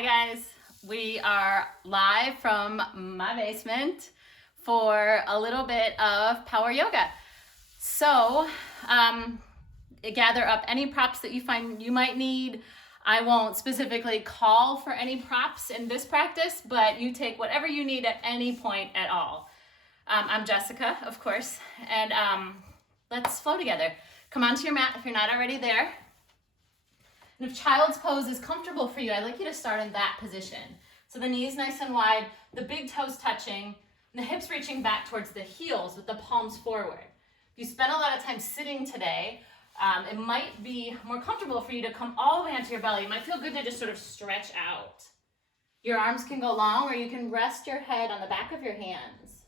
Hi guys, we are live from my basement for a little bit of power yoga. So gather up any props that you find you might need. I won't specifically call for any props in this practice, but you take whatever you need at any point at all. I'm Jessica, of course, and let's flow together. Come onto your mat if you're not already there. And if child's pose is comfortable for you, I'd like you to start in that position. So the knees nice and wide, the big toes touching, and the hips reaching back towards the heels with the palms forward. If you spend a lot of time sitting today, it might be more comfortable for you to come all the way onto your belly. It might feel good to just sort of stretch out. Your arms can go long, or you can rest your head on the back of your hands.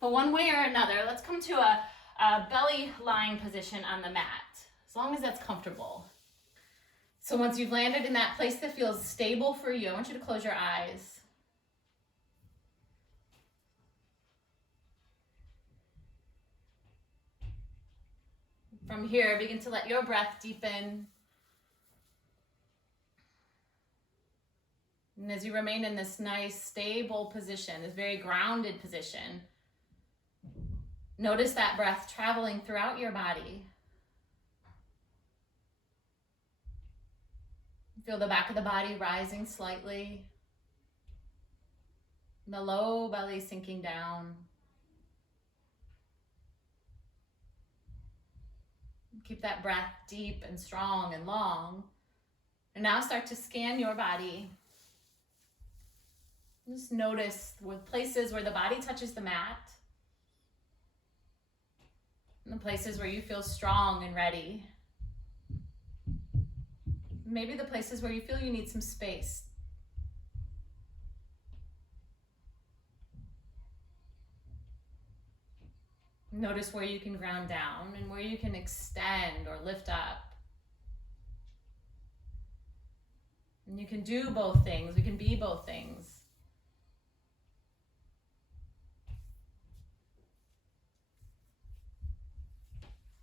But one way or another, let's come to a belly lying position on the mat, as long as that's comfortable. So once you've landed in that place that feels stable for you, I want you to close your eyes. From here, begin to let your breath deepen. And as you remain in this nice, stable position, this very grounded position, notice that breath traveling throughout your body. Feel the back of the body rising slightly. The low belly sinking down. Keep that breath deep and strong and long. And now start to scan your body. Just notice with places where the body touches the mat. And the places where you feel strong and ready. Maybe the places where you feel you need some space. Notice where you can ground down and where you can extend or lift up. And you can do both things. We can be both things.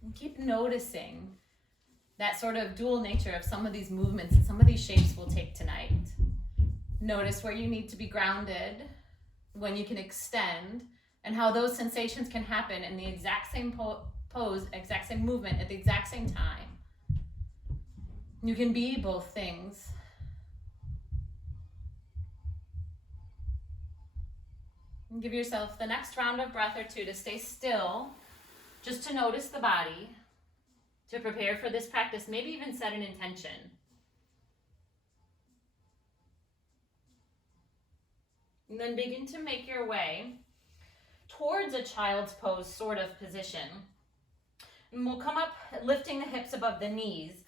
And keep noticing that sort of dual nature of some of these movements and some of these shapes we'll take tonight. Notice where you need to be grounded, when you can extend, and how those sensations can happen in the exact same pose, exact same movement at the exact same time. You can be both things. And give yourself the next round of breath or two to stay still, just to notice the body, to prepare for this practice, maybe even set an intention. And then begin to make your way towards a child's pose sort of position. And we'll come up lifting the hips above the knees.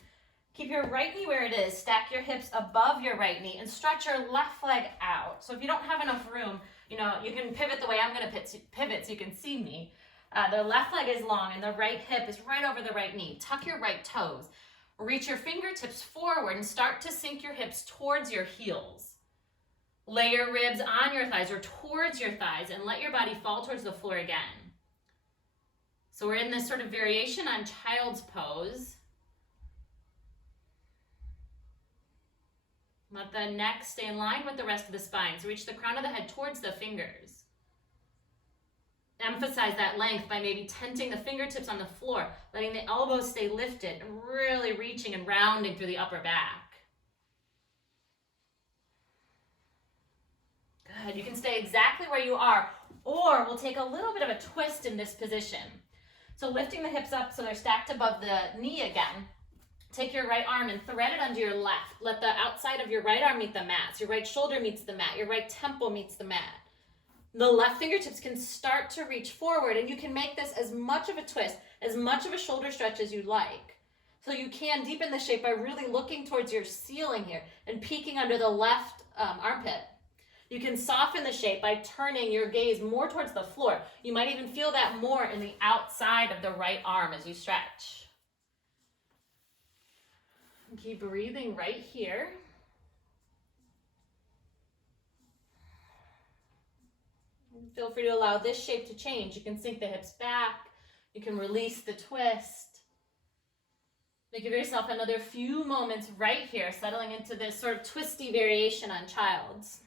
Keep your right knee where it is. Stack your hips above your right knee and stretch your left leg out. So if you don't have enough room, you can pivot the way I'm going to pivot so you can see me. The left leg is long and the right hip is right over the right knee. Tuck your right toes. Reach your fingertips forward and start to sink your hips towards your heels. Lay your ribs on your thighs or towards your thighs and let your body fall towards the floor again. So we're in this sort of variation on child's pose. Let the neck stay in line with the rest of the spine. So reach the crown of the head towards the fingers. Emphasize that length by maybe tenting the fingertips on the floor, letting the elbows stay lifted, and really reaching and rounding through the upper back. Good. You can stay exactly where you are, or we'll take a little bit of a twist in this position. So lifting the hips up so they're stacked above the knee again. Take your right arm and thread it under your left. Let the outside of your right arm meet the mat. So your right shoulder meets the mat. Your right temple meets the mat. The left fingertips can start to reach forward, and you can make this as much of a twist, as much of a shoulder stretch as you like. So you can deepen the shape by really looking towards your ceiling here and peeking under the left armpit. You can soften the shape by turning your gaze more towards the floor. You might even feel that more in the outside of the right arm as you stretch. And keep breathing right here. Feel free to allow this shape to change. You can sink the hips back. You can release the twist. Give yourself another few moments right here, settling into this sort of twisty variation on child's.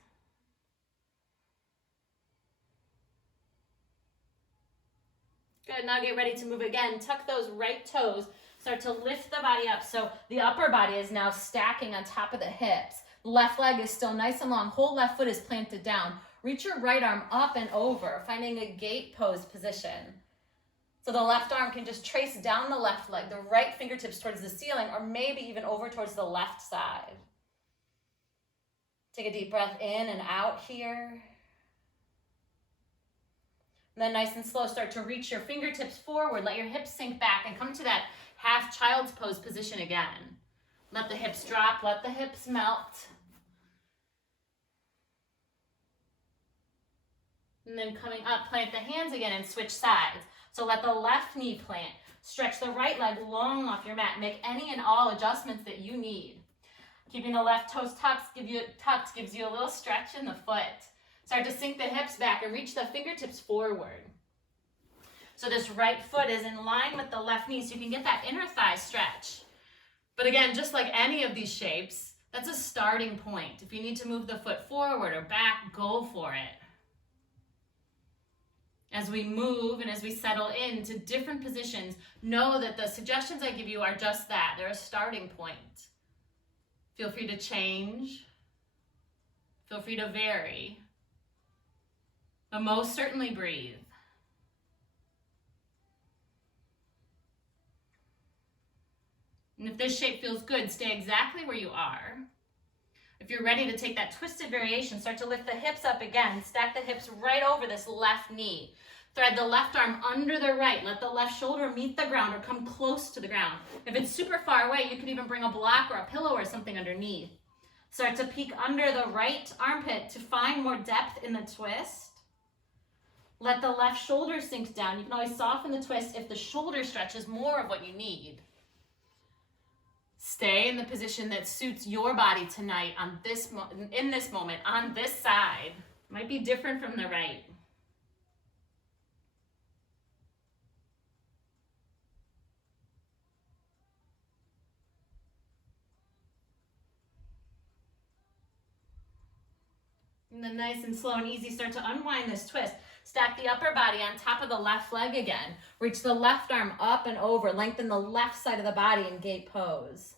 Good, now get ready to move again. Tuck those right toes. Start to lift the body up. So the upper body is now stacking on top of the hips. Left leg is still nice and long. Whole left foot is planted down. Reach your right arm up and over, finding a gate pose position. So the left arm can just trace down the left leg, the right fingertips towards the ceiling, or maybe even over towards the left side. Take a deep breath in and out here. And then nice and slow, start to reach your fingertips forward. Let your hips sink back and come to that half child's pose position again. Let the hips drop, let the hips melt. And then coming up, plant the hands again and switch sides. So let the left knee plant. Stretch the right leg long off your mat. Make any and all adjustments that you need. Keeping the left toes tucked gives you a little stretch in the foot. Start to sink the hips back and reach the fingertips forward. So this right foot is in line with the left knee so you can get that inner thigh stretch. But again, just like any of these shapes, that's a starting point. If you need to move the foot forward or back, go for it. As we move and as we settle into different positions, know that the suggestions I give you are just that. They're a starting point. Feel free to change. Feel free to vary. But most certainly breathe. And if this shape feels good, stay exactly where you are. If you're ready to take that twisted variation, start to lift the hips up again. Stack the hips right over this left knee. Thread the left arm under the right. Let the left shoulder meet the ground or come close to the ground. If it's super far away, you could even bring a block or a pillow or something underneath. Start to peek under the right armpit to find more depth in the twist. Let the left shoulder sink down. You can always soften the twist if the shoulder stretch is more of what you need. Stay in the position that suits your body tonight in this moment, on this side. Might be different from the right. And then nice and slow and easy, start to unwind this twist. Stack the upper body on top of the left leg again. Reach the left arm up and over. Lengthen the left side of the body in gate pose.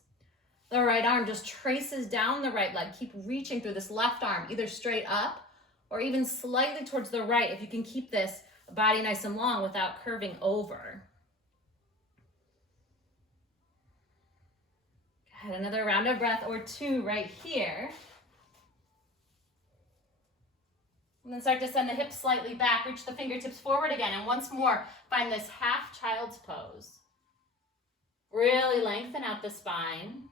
The right arm just traces down the right leg. Keep reaching through this left arm, either straight up or even slightly towards the right if you can keep this body nice and long without curving over. Good. Another round of breath or two right here. And then start to send the hips slightly back. Reach the fingertips forward again. And once more, find this half child's pose. Really lengthen out the spine.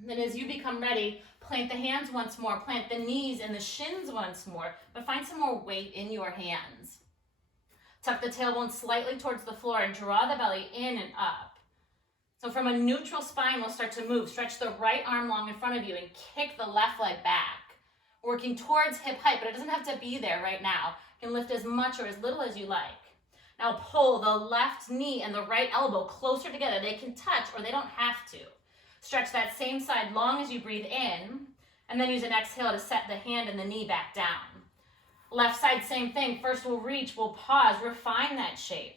And then as you become ready, plant the hands once more. Plant the knees and the shins once more. But find some more weight in your hands. Tuck the tailbone slightly towards the floor and draw the belly in and up. So from a neutral spine, we'll start to move. Stretch the right arm long in front of you and kick the left leg back. Working towards hip height, but it doesn't have to be there right now. You can lift as much or as little as you like. Now pull the left knee and the right elbow closer together. They can touch or they don't have to. Stretch that same side long as you breathe in, and then use an exhale to set the hand and the knee back down. Left side, same thing. First we'll reach, we'll pause, refine that shape.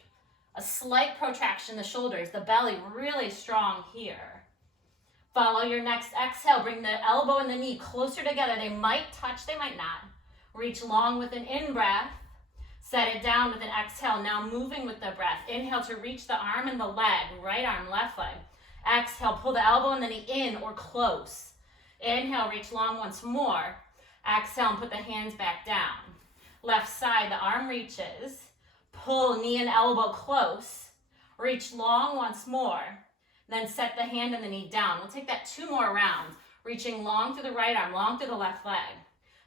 A slight protraction in the shoulders, the belly really strong here. Follow your next exhale. Bring the elbow and the knee closer together. They might touch, they might not. Reach long with an in-breath. Set it down with an exhale. Now moving with the breath. Inhale to reach the arm and the leg. Right arm, left leg. Exhale, pull the elbow and the knee in or close. Inhale, reach long once more. Exhale and put the hands back down. Left side, the arm reaches. Pull knee and elbow close. Reach long once more. Then set the hand and the knee down. We'll take that 2 more rounds. Reaching long through the right arm, long through the left leg.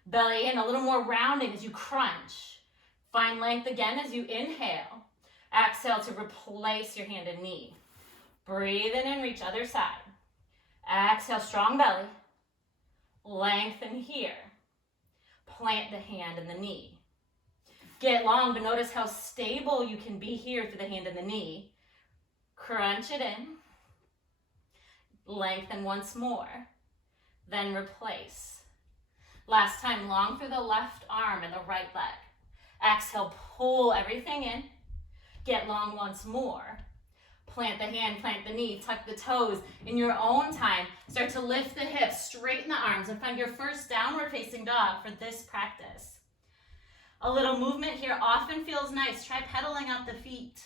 Belly in, a little more rounding as you crunch. Find length again as you inhale. Exhale to replace your hand and knee. Breathe in and reach other side. Exhale, strong belly. Lengthen here. Plant the hand and the knee. Get long, but notice how stable you can be here through the hand and the knee. Crunch it in. Lengthen once more. Then replace. Last time, long through the left arm and the right leg. Exhale, pull everything in. Get long once more. Plant the hand, plant the knee, tuck the toes. In your own time, start to lift the hips, straighten the arms, and find your first downward facing dog for this practice. A little movement here often feels nice. Try pedaling out the feet.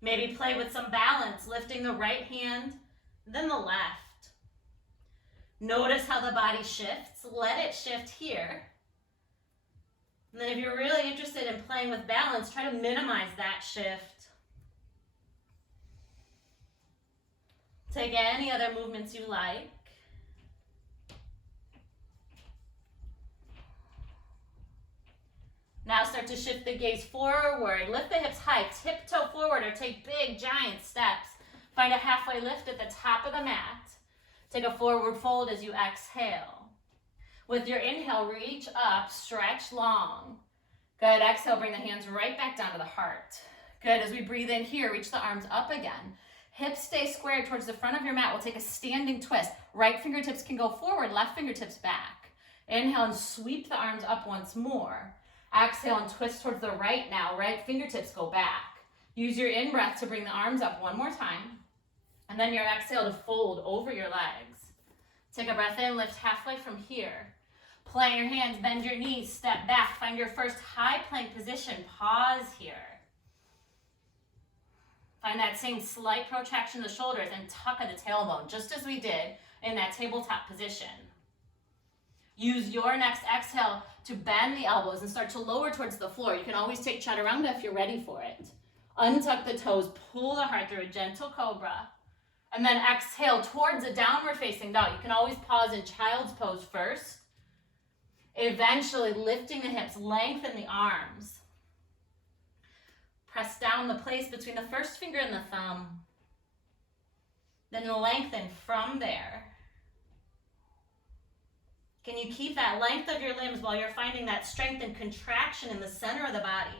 Maybe play with some balance, lifting the right hand, then the left. Notice how the body shifts. Let it shift here. And then if you're really interested in playing with balance, try to minimize that shift. Take any other movements you like. Now start to shift the gaze forward. Lift the hips high, tiptoe forward, or take big, giant steps. Find a halfway lift at the top of the mat. Take a forward fold as you exhale. With your inhale, reach up, stretch long. Good, exhale, bring the hands right back down to the heart. Good, as we breathe in here, reach the arms up again. Hips stay squared towards the front of your mat. We'll take a standing twist. Right fingertips can go forward, left fingertips back. Inhale and sweep the arms up once more. Exhale and twist towards the right now. Right fingertips go back. Use your in-breath to bring the arms up one more time. And then your exhale to fold over your legs. Take a breath in, lift halfway from here. Plant your hands, bend your knees, step back. Find your first high plank position. Pause here. Find that same slight protraction of the shoulders and tuck of the tailbone, just as we did in that tabletop position. Use your next exhale to bend the elbows and start to lower towards the floor. You can always take chaturanga if you're ready for it. Untuck the toes, pull the heart through a gentle cobra. And then exhale towards a downward facing dog. You can always pause in child's pose first. Eventually lifting the hips, lengthen the arms. Press down the place between the first finger and the thumb. Then lengthen from there. Can you keep that length of your limbs while you're finding that strength and contraction in the center of the body?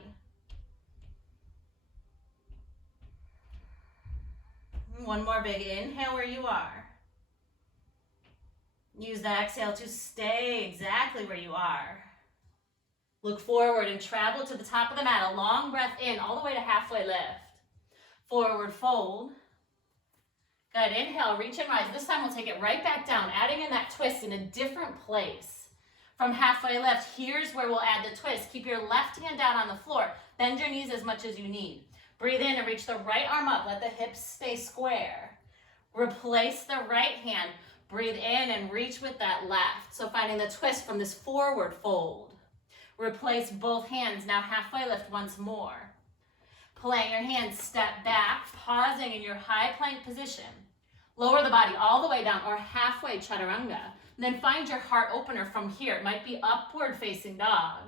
One more big inhale where you are. Use the exhale to stay exactly where you are. Look forward and travel to the top of the mat. A long breath in, all the way to halfway lift. Forward fold. Good, inhale, reach and rise. This time we'll take it right back down, adding in that twist in a different place. From halfway lift, here's where we'll add the twist. Keep your left hand down on the floor. Bend your knees as much as you need. Breathe in and reach the right arm up. Let the hips stay square. Replace the right hand. Breathe in and reach with that left. So finding the twist from this forward fold. Replace both hands. Now halfway lift once more. Plant your hands, step back, pausing in your high plank position. Lower the body all the way down or halfway chaturanga. Then find your heart opener from here. It might be upward facing dog.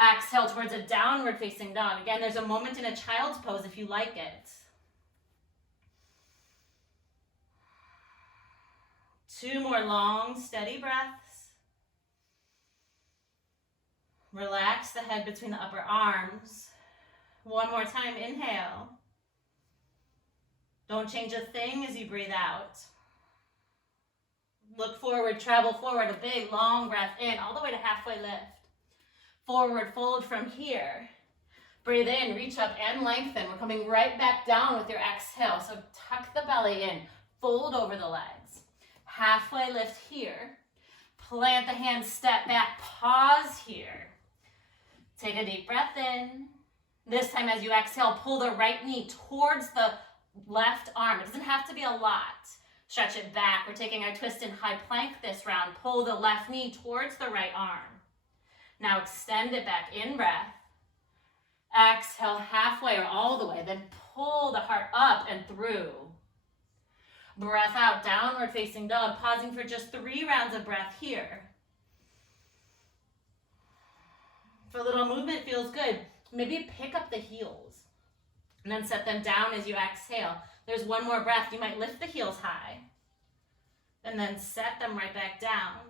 Exhale towards a downward facing dog. Again, there's a moment in a child's pose if you like it. 2 more long, steady breaths. Relax the head between the upper arms. One more time, inhale. Don't change a thing as you breathe out. Look forward, travel forward, a big long breath in, all the way to halfway lift. Forward fold from here. Breathe in, reach up and lengthen. We're coming right back down with your exhale. So tuck the belly in, fold over the legs. Halfway lift here. Plant the hands, step back, pause here. Take a deep breath in. This time as you exhale, pull the right knee towards the left arm. It doesn't have to be a lot. Stretch it back. We're taking our twist in high plank this round. Pull the left knee towards the right arm. Now extend it back, in breath. Exhale halfway or all the way, then pull the heart up and through. Breath out, downward facing dog, pausing for just 3 rounds of breath here. If a little movement feels good, maybe pick up the heels and then set them down as you exhale. There's one more breath. You might lift the heels high and then set them right back down.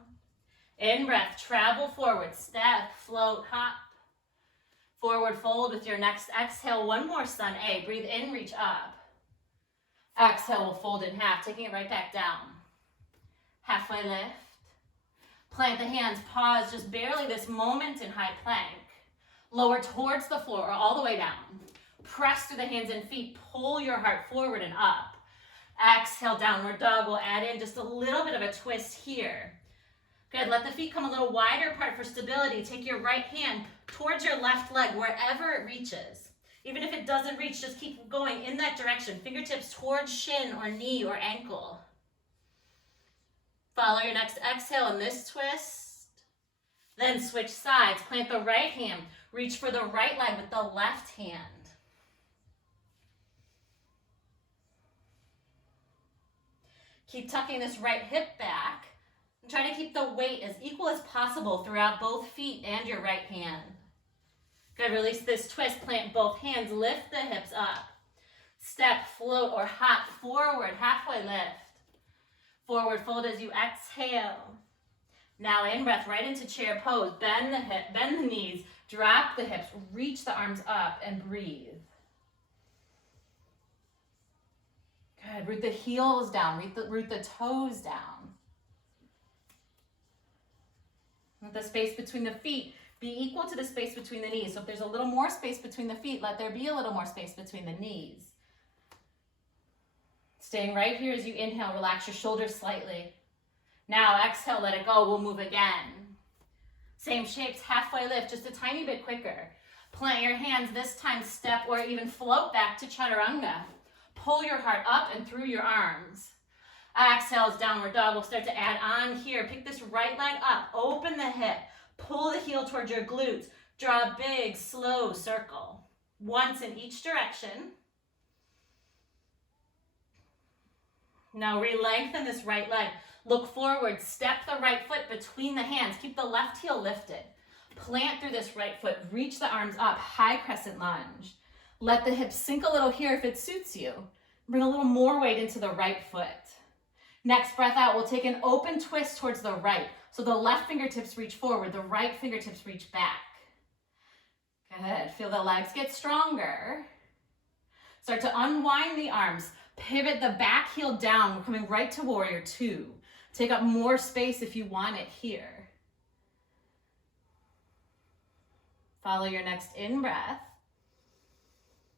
In breath, travel forward, step, float, hop. Forward fold with your next exhale. One more, sun A. Breathe in, reach up. Exhale, we'll fold in half, taking it right back down. Halfway lift. Plant the hands, pause just barely this moment in high plank. Lower towards the floor or all the way down. Press through the hands and feet, pull your heart forward and up. Exhale, downward dog. We'll add in just a little bit of a twist here. Good, let the feet come a little wider apart for stability. Take your right hand towards your left leg, wherever it reaches. Even if it doesn't reach, just keep going in that direction. Fingertips towards shin or knee or ankle. Follow your next exhale in this twist. Then switch sides. Plant the right hand. Reach for the right leg with the left hand. Keep tucking this right hip back. And try to keep the weight as equal as possible throughout both feet and your right hand. Good, release this twist. Plant both hands. Lift the hips up. Step, float, or hop forward. Halfway lift. Forward fold as you exhale. Now in breath right into chair pose. Bend the hip, bend the knees, drop the hips, reach the arms up and breathe. Good, root the heels down, root the toes down. Let the space between the feet be equal to the space between the knees. So if there's a little more space between the feet, let there be a little more space between the knees. Staying right here as you inhale, relax your shoulders slightly. Now exhale, let it go, we'll move again. Same shapes, halfway lift, just a tiny bit quicker. Plant your hands, this time step or even float back to chaturanga. Pull your heart up and through your arms. Exhale is downward dog. We'll start to add on here. Pick this right leg up, open the hip, pull the heel towards your glutes. Draw a big, slow circle. Once in each direction. Now re-lengthen this right leg. Look forward, step the right foot between the hands. Keep the left heel lifted. Plant through this right foot, reach the arms up, high crescent lunge. Let the hips sink a little here if it suits you. Bring a little more weight into the right foot. Next breath out, we'll take an open twist towards the right. So the left fingertips reach forward, the right fingertips reach back. Good, feel the legs get stronger. Start to unwind the arms. Pivot the back heel down. We're coming right to warrior two. Take up more space if you want it here. Follow your next in-breath.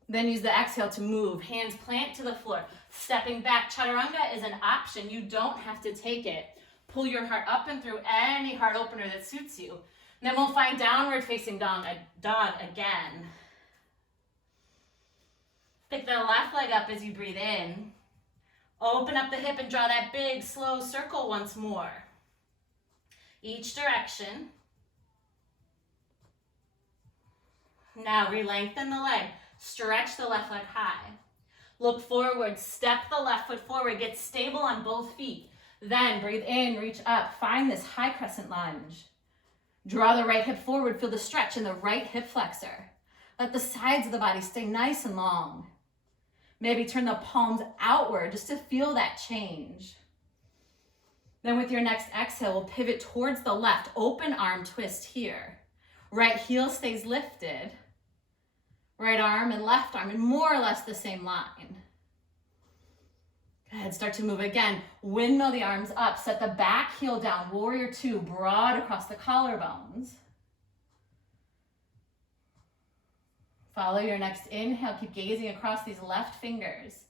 Then use the exhale to move. Hands plant to the floor. Stepping back. Chaturanga is an option. You don't have to take it. Pull your heart up and through any heart opener that suits you. And then we'll find downward facing dog again. Pick the left leg up as you breathe in. Open up the hip and draw that big, slow circle once more. Each direction. Now re-lengthen the leg. Stretch the left leg high. Look forward, step the left foot forward. Get stable on both feet. Then breathe in, reach up. Find this high crescent lunge. Draw the right hip forward. Feel the stretch in the right hip flexor. Let the sides of the body stay nice and long. Maybe turn the palms outward just to feel that change. Then with your next exhale, we'll pivot towards the left. Open arm twist here. Right heel stays lifted. Right arm and left arm in more or less the same line. Good, start to move again. Windmill the arms up. Set the back heel down. Warrior two, broad across the collarbones. Follow your next inhale. Keep gazing across these left fingers.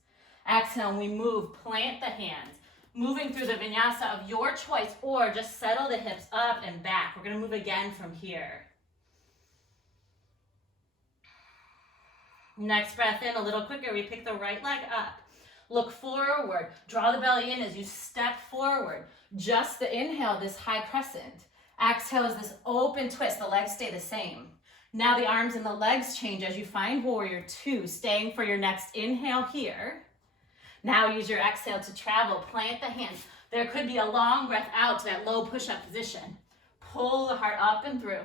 Exhale, we move. Plant the hands. Moving through the vinyasa of your choice, or just settle the hips up and back. We're going to move again from here. Next breath in, a little quicker. We pick the right leg up. Look forward. Draw the belly in as you step forward. Just the inhale, this high crescent. Exhale is this open twist. The legs stay the same. Now the arms and the legs change as you find warrior two, staying for your next inhale here. Now use your exhale to travel. Plant the hands. There could be a long breath out to that low push-up position. Pull the heart up and through.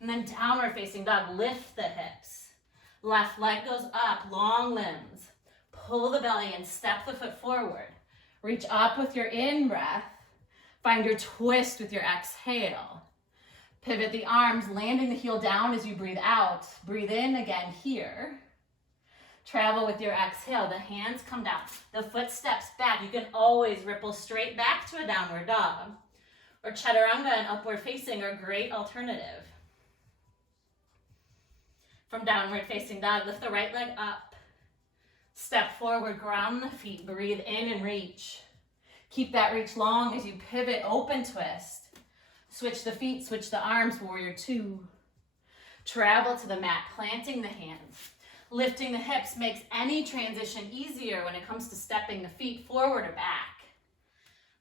And then downward facing dog. Lift the hips. Left leg goes up, long limbs. Pull the belly in, step the foot forward. Reach up with your in-breath. Find your twist with your exhale. Pivot the arms, landing the heel down as you breathe out. Breathe in again here. Travel with your exhale. The hands come down. The foot steps back. You can always ripple straight back to a downward dog. Or chaturanga and upward facing are great alternative. From downward facing dog, lift the right leg up. Step forward, ground the feet. Breathe in and reach. Keep that reach long as you pivot, open twist. Switch the feet, switch the arms, warrior two. Travel to the mat, planting the hands. Lifting the hips makes any transition easier when it comes to stepping the feet forward or back.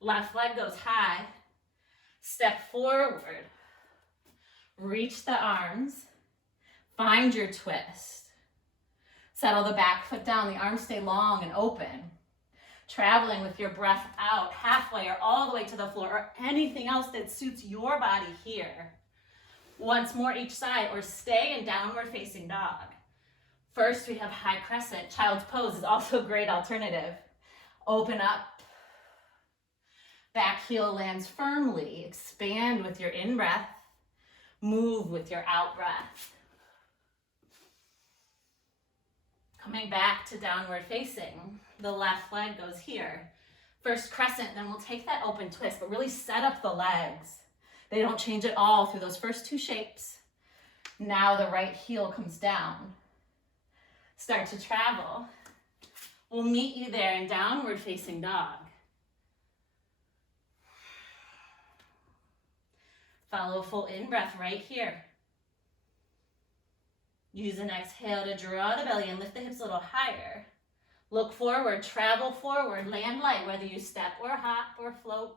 Left leg goes high. Step forward. Reach the arms. Find your twist. Settle the back foot down. The arms stay long and open. Traveling with your breath out halfway or all the way to the floor or anything else that suits your body here. Once more each side or stay in downward facing dog. First we have high crescent. Child's pose is also a great alternative. Open up. Back heel lands firmly. Expand with your in-breath. Move with your out-breath. Coming back to downward facing. The left leg goes here. First crescent, then we'll take that open twist, but really set up the legs. They don't change at all through those first two shapes. Now the right heel comes down. Start to travel. We'll meet you there in downward facing dog. Follow a full in-breath right here. Use an exhale to draw the belly and lift the hips a little higher. Look forward, travel forward, land light, whether you step or hop or float.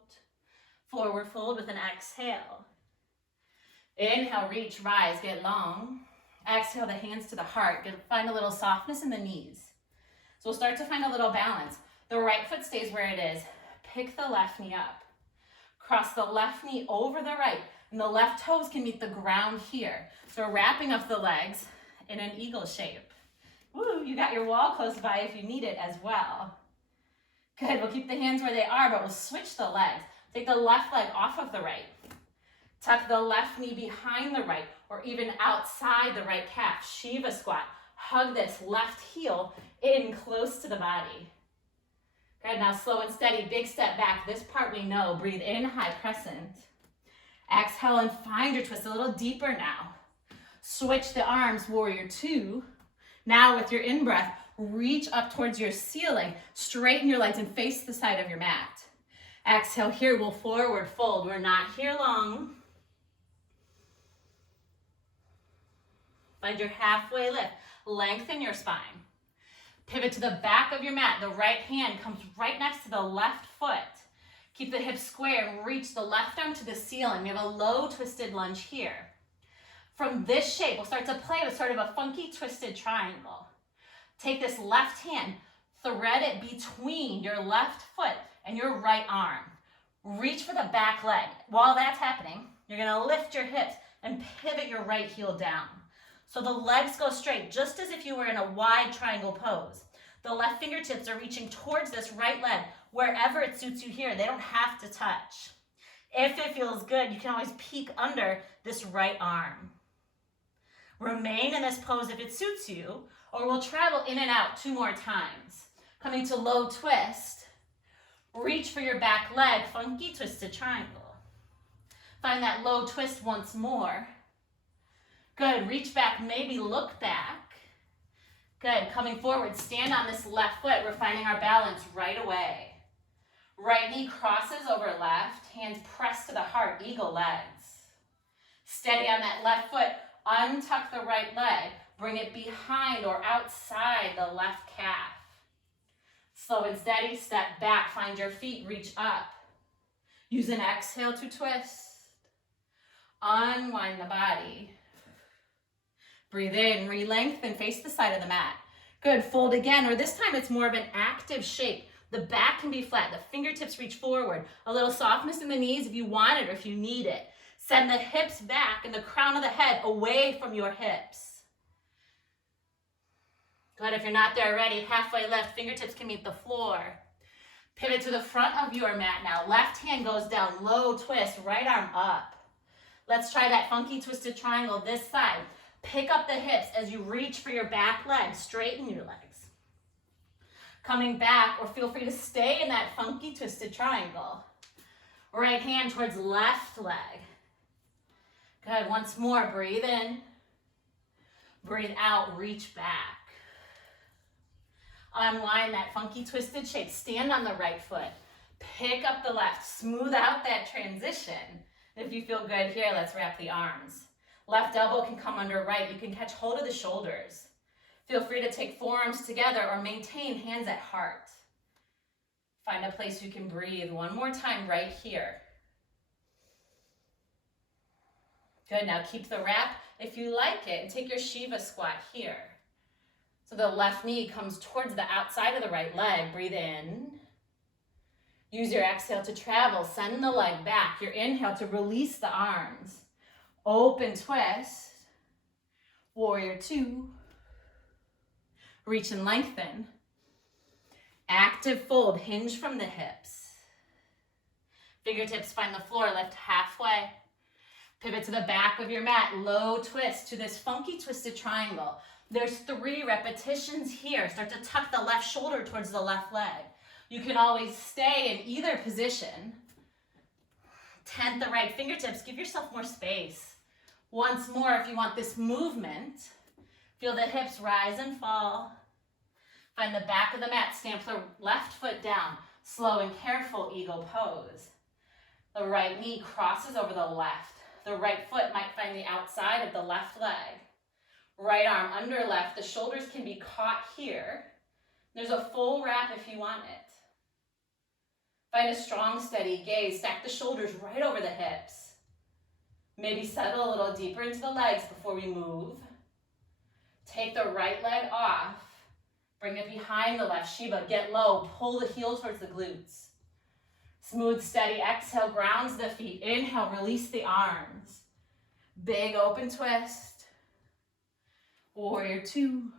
Forward fold with an exhale. Inhale, reach, rise, get long. Exhale, the hands to the heart. Find a little softness in the knees. So we'll start to find a little balance. The right foot stays where it is. Pick the left knee up. Cross the left knee over the right. And the left toes can meet the ground here. So we're wrapping up the legs in an eagle shape. Woo, you got your wall close by if you need it as well. Good, we'll keep the hands where they are, but we'll switch the legs. Take the left leg off of the right. Tuck the left knee behind the right, or even outside the right calf. Shiva squat. Hug this left heel in close to the body. Good, now slow and steady, big step back. This part we know. Breathe in, high crescent. Exhale and find your twist a little deeper now. Switch the arms, warrior two. Now with your in-breath, reach up towards your ceiling. Straighten your legs and face the side of your mat. Exhale here, we'll forward fold. We're not here long. Find your halfway lift. Lengthen your spine. Pivot to the back of your mat. The right hand comes right next to the left foot. Keep the hips square and reach the left arm to the ceiling. We have a low twisted lunge here. From this shape, we'll start to play with sort of a funky twisted triangle. Take this left hand, thread it between your left foot and your right arm. Reach for the back leg. While that's happening, you're gonna lift your hips and pivot your right heel down. So the legs go straight, just as if you were in a wide triangle pose. The left fingertips are reaching towards this right leg, wherever it suits you here. They don't have to touch. If it feels good, you can always peek under this right arm. Remain in this pose if it suits you, or we'll travel in and out 2 more times. Coming to low twist, reach for your back leg, funky twisted triangle. Find that low twist once more. Good, reach back, maybe look back. Good, coming forward, stand on this left foot. We're finding our balance right away. Right knee crosses over left, hands press to the heart, eagle legs. Steady on that left foot, untuck the right leg, bring it behind or outside the left calf. Slow and steady, step back, find your feet, reach up. Use an exhale to twist. Unwind the body. Breathe in, re-lengthen, face the side of the mat. Good, fold again, or this time it's more of an active shape. The back can be flat, the fingertips reach forward. A little softness in the knees if you want it or if you need it. Send the hips back and the crown of the head away from your hips. Good, if you're not there already, halfway left, fingertips can meet the floor. Pivot to the front of your mat now. Left hand goes down, low twist, right arm up. Let's try that funky twisted triangle this side. Pick up the hips as you reach for your back leg. Straighten your legs. Coming back, or feel free to stay in that funky twisted triangle. Right hand towards left leg. Good, once more, breathe in. Breathe out, reach back. Unwind that funky twisted shape. Stand on the right foot. Pick up the left. Smooth out that transition. If you feel good here, let's wrap the arms. Left elbow can come under right. You can catch hold of the shoulders. Feel free to take forearms together or maintain hands at heart. Find a place you can breathe. One more time right here. Good, now keep the wrap if you like it, and take your Shiva squat here. So the left knee comes towards the outside of the right leg. Breathe in. Use your exhale to travel. Send the leg back. Your inhale to release the arms. Open twist. Warrior two. Reach and lengthen. Active fold. Hinge from the hips. Fingertips find the floor. Lift halfway. Pivot to the back of your mat. Low twist to this funky twisted triangle. There's 3 repetitions here. Start to tuck the left shoulder towards the left leg. You can always stay in either position. Tent the right fingertips. Give yourself more space. Once more, if you want this movement, feel the hips rise and fall. Find the back of the mat. Stamp the left foot down. Slow and careful eagle pose. The right knee crosses over the left. The right foot might find the outside of the left leg. Right arm under left. The shoulders can be caught here. There's a full wrap if you want it. Find a strong, steady gaze. Stack the shoulders right over the hips. Maybe settle a little deeper into the legs before we move. Take the right leg off. Bring it behind the left Shiva. Get low. Pull the heel towards the glutes. Smooth, steady exhale grounds the feet. Inhale, release the arms. Big open twist. Warrior two.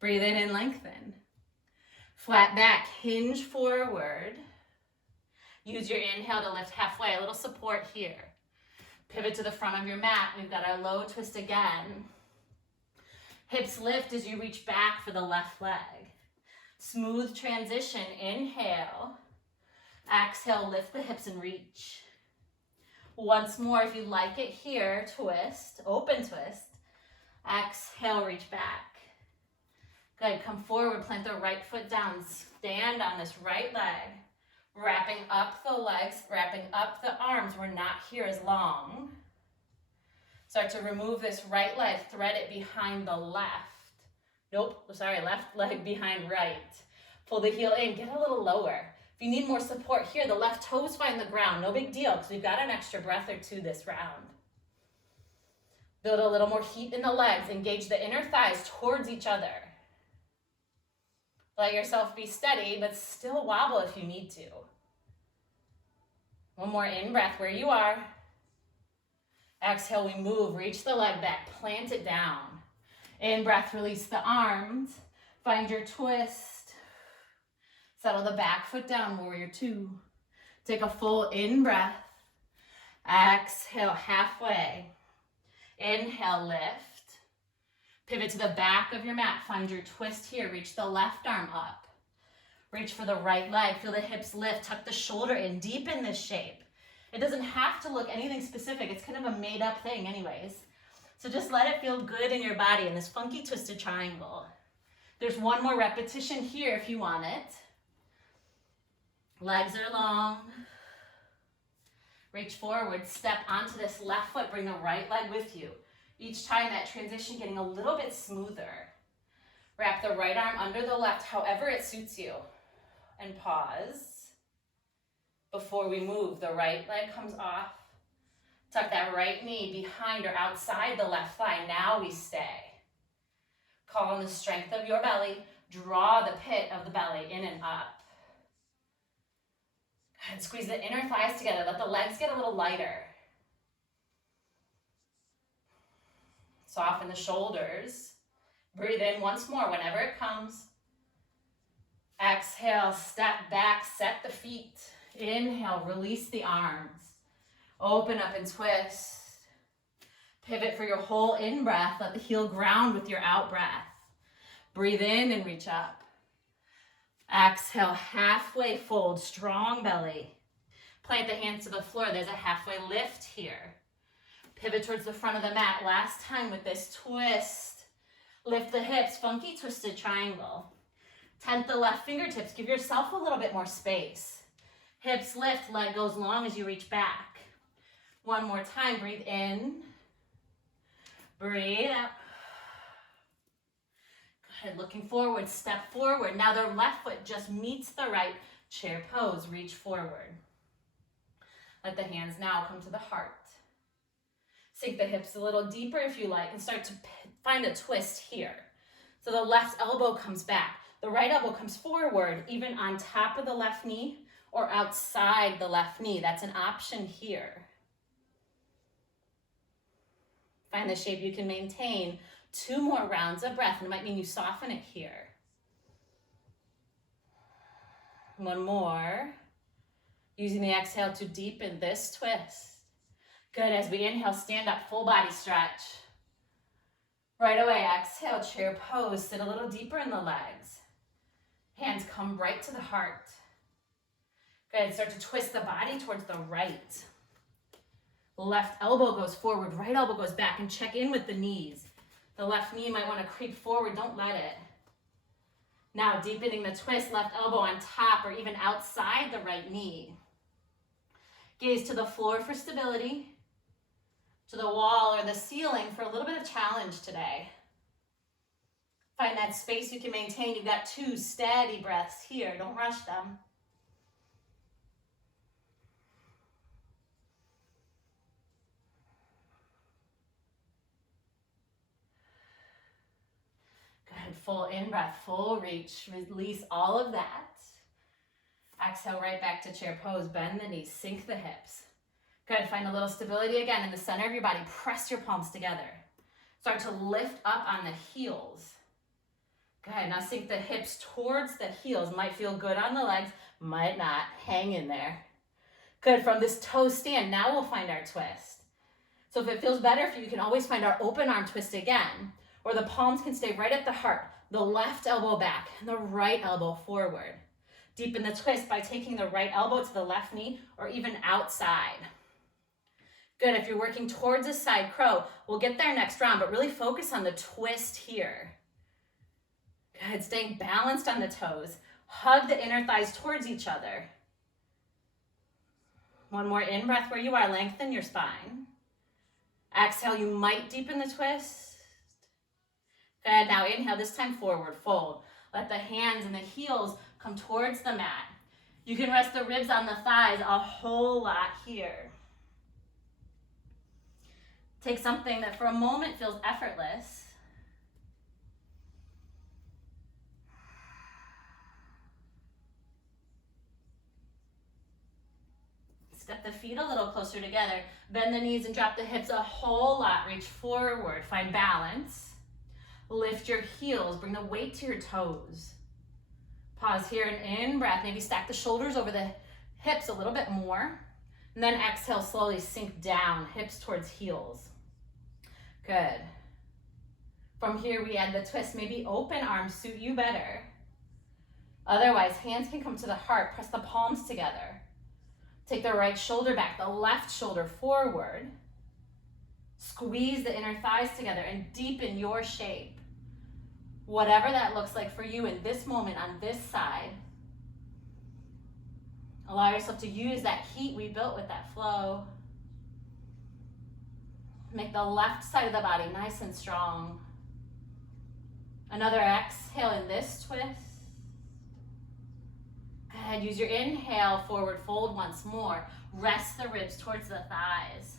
Breathe in and lengthen. Flat back, hinge forward. Use your inhale to lift halfway. A little support here. Pivot to the front of your mat. We've got our low twist again. Hips lift as you reach back for the left leg. Smooth transition. Inhale. Exhale, lift the hips and reach. Once more, if you like it here, twist, open twist. Exhale, reach back. Good, come forward, plant the right foot down. Stand on this right leg. Wrapping up the legs, wrapping up the arms. We're not here as long. Start to remove this right leg, thread it behind the left. Left leg behind right. Pull the heel in, get a little lower. If you need more support here, the left toes find the ground. No big deal, because we've got an extra breath or two this round. Build a little more heat in the legs. Engage the inner thighs towards each other. Let yourself be steady, but still wobble if you need to. One more in-breath where you are. Exhale, we move. Reach the leg back. Plant it down. In-breath, release the arms. Find your twist. Settle the back foot down, warrior two. Take a full in-breath. Exhale, halfway. Inhale, lift. Pivot to the back of your mat. Find your twist here. Reach the left arm up. Reach for the right leg. Feel the hips lift. Tuck the shoulder in. Deepen this shape. It doesn't have to look anything specific. It's kind of a made-up thing anyways. So just let it feel good in your body in this funky twisted triangle. There's one more repetition here if you want it. Legs are long. Reach forward, step onto this left foot, bring the right leg with you. Each time that transition getting a little bit smoother. Wrap the right arm under the left, however it suits you. And pause. Before we move, the right leg comes off. Tuck that right knee behind or outside the left thigh. Now we stay. Call on the strength of your belly. Draw the pit of the belly in and up. And squeeze the inner thighs together. Let the legs get a little lighter. Soften the shoulders. Breathe in once more whenever it comes. Exhale, step back, set the feet. Inhale, release the arms. Open up and twist. Pivot for your whole in-breath. Let the heel ground with your out-breath. Breathe in and reach up. Exhale, halfway fold, strong belly. Plant the hands to the floor. There's a halfway lift here. Pivot towards the front of the mat. Last time with this twist. Lift the hips, funky twisted triangle. Tent the left fingertips. Give yourself a little bit more space. Hips lift, leg goes long as you reach back. One more time, breathe in. Breathe out. Good, looking forward, step forward. Now the left foot just meets the right, chair pose, reach forward. Let the hands now come to the heart. Sink the hips a little deeper if you like and start to find a twist here. So the left elbow comes back. The right elbow comes forward, even on top of the left knee or outside the left knee. That's an option here. Find the shape you can maintain. 2 more rounds of breath, and it might mean you soften it here. 1 more. Using the exhale to deepen this twist. Good, as we inhale, stand up, full body stretch. Right away, exhale, chair pose, sit a little deeper in the legs. Hands come right to the heart. Good, start to twist the body towards the right. Left elbow goes forward, right elbow goes back, and check in with the knees. The left knee might want to creep forward, don't let it. Now deepening the twist, left elbow on top or even outside the right knee. Gaze to the floor for stability, to the wall or the ceiling for a little bit of challenge today. Find that space you can maintain. You've got 2 steady breaths here, don't rush them. Good, full in-breath, full reach. Release all of that. Exhale right back to chair pose. Bend the knees, sink the hips. Good, find a little stability again in the center of your body. Press your palms together. Start to lift up on the heels. Good, now sink the hips towards the heels. Might feel good on the legs, might not. Hang in there. Good, from this toe stand, now we'll find our twist. So if it feels better for you, you can always find our open arm twist again, or the palms can stay right at the heart. The left elbow back and the right elbow forward. Deepen the twist by taking the right elbow to the left knee or even outside. Good, if you're working towards a side crow, we'll get there next round, but really focus on the twist here. Good, staying balanced on the toes. Hug the inner thighs towards each other. 1 more in-breath where you are, lengthen your spine. Exhale, you might deepen the twist. Good, now inhale, this time forward, fold. Let the hands and the heels come towards the mat. You can rest the ribs on the thighs a whole lot here. Take something that for a moment feels effortless. Step the feet a little closer together. Bend the knees and drop the hips a whole lot. Reach forward, find balance. Lift your heels, bring the weight to your toes. Pause here and in-breath. Maybe stack the shoulders over the hips a little bit more. And then exhale, slowly sink down, hips towards heels. Good. From here, we add the twist. Maybe open arms suit you better. Otherwise, hands can come to the heart. Press the palms together. Take the right shoulder back, the left shoulder forward. Squeeze the inner thighs together and deepen your shape. Whatever that looks like for you in this moment on this side. Allow yourself to use that heat we built with that flow. Make the left side of the body nice and strong. Another exhale in this twist. Good, use your inhale, forward fold once more. Rest the ribs towards the thighs.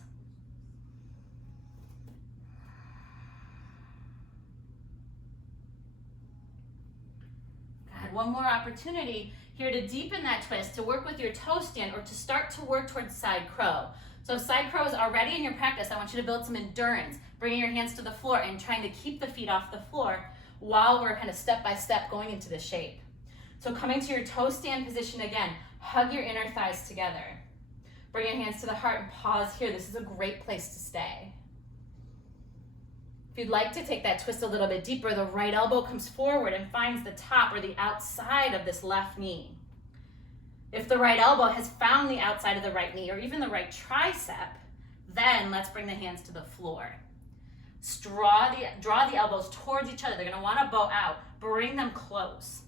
Good, one more opportunity here to deepen that twist, to work with your toe stand or to start to work towards side crow. So if side crow is already in your practice, I want you to build some endurance, bringing your hands to the floor and trying to keep the feet off the floor while we're kind of step by step going into the shape. So coming to your toe stand position again, hug your inner thighs together. Bring your hands to the heart and pause here. This is a great place to stay. If you'd like to take that twist a little bit deeper, the right elbow comes forward and finds the top or the outside of this left knee. If the right elbow has found the outside of the right knee or even the right tricep, then let's bring the hands to the floor. Draw the elbows towards each other. They're going to want to bow out. Bring them close.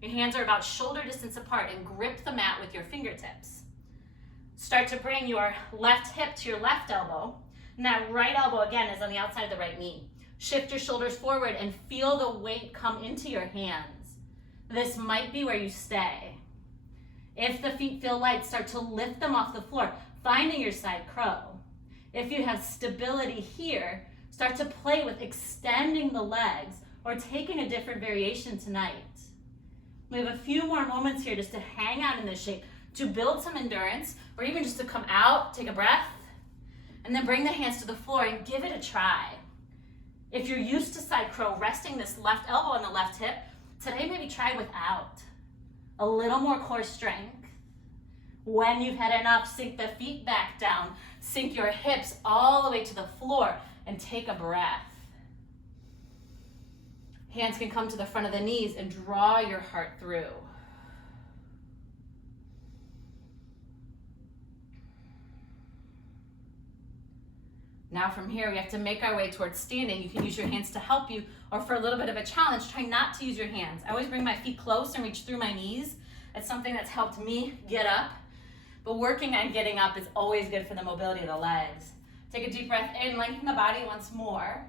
Your hands are about shoulder distance apart and grip the mat with your fingertips. Start to bring your left hip to your left elbow. And that right elbow, again, is on the outside of the right knee. Shift your shoulders forward and feel the weight come into your hands. This might be where you stay. If the feet feel light, start to lift them off the floor, finding your side crow. If you have stability here, start to play with extending the legs or taking a different variation tonight. We have a few more moments here just to hang out in this shape, to build some endurance, or even just to come out, take a breath, and then bring the hands to the floor and give it a try. If you're used to side crow, resting this left elbow on the left hip, today maybe try without. A little more core strength. When you've had enough, sink the feet back down, sink your hips all the way to the floor, and take a breath. Hands can come to the front of the knees and draw your heart through. Now from here, we have to make our way towards standing. You can use your hands to help you, or for a little bit of a challenge, try not to use your hands. I always bring my feet close and reach through my knees. It's something that's helped me get up, but working on getting up is always good for the mobility of the legs. Take a deep breath in, lengthen the body once more.